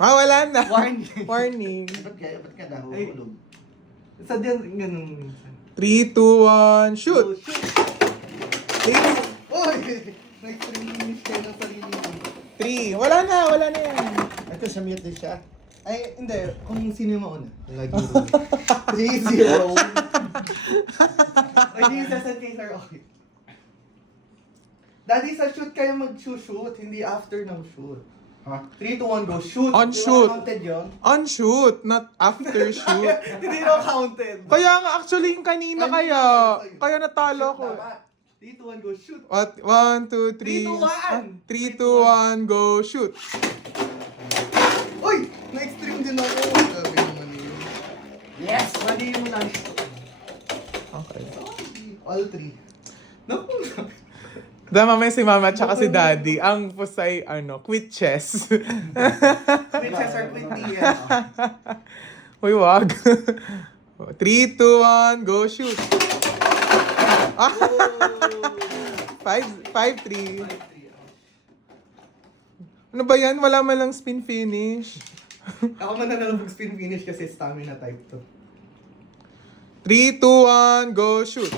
Wala na. Warning. Warning. Ba't ka Ay. nahulog? Sa din, ganun minsan. 3, 2, 1, shoot! Oh, shoot! Please. Oy! Nag-3 siya ng sarili mo. 3. Wala na yan. Ito, siya mute din siya. Ay, hindi. Kung sino yung mauna. Lagi rin. 3-0. Ay, di sa kay Sir okay. Daddy, sa shoot kayo mag-shoot, hindi after ng shoot. Ha? 3, 2, 1, go shoot! On Di ba shoot. counted yun? On shoot, not after shoot. Hindi na counted. Kaya nga, actually, yung kanina kaya. Kaya natalo ko. 3, 2, 1, go shoot! What? 1, 2, 3. 3, 2, 1, go shoot. Uy! Na-extreme din ako. Sabi naman yun. Yes! Mali mo lang. Okay. All 3. Naku. Dama may si mama tsaka si daddy. Ang pusay, quit chess. Quit chess or quit DS. Uy, wag. 3, 2, 1, go shoot. 5, 3. Ano ba yan? Wala man lang spin finish. Ako mananalo pag spin finish kasi stamina type to. 3, 2, 1, go shoot.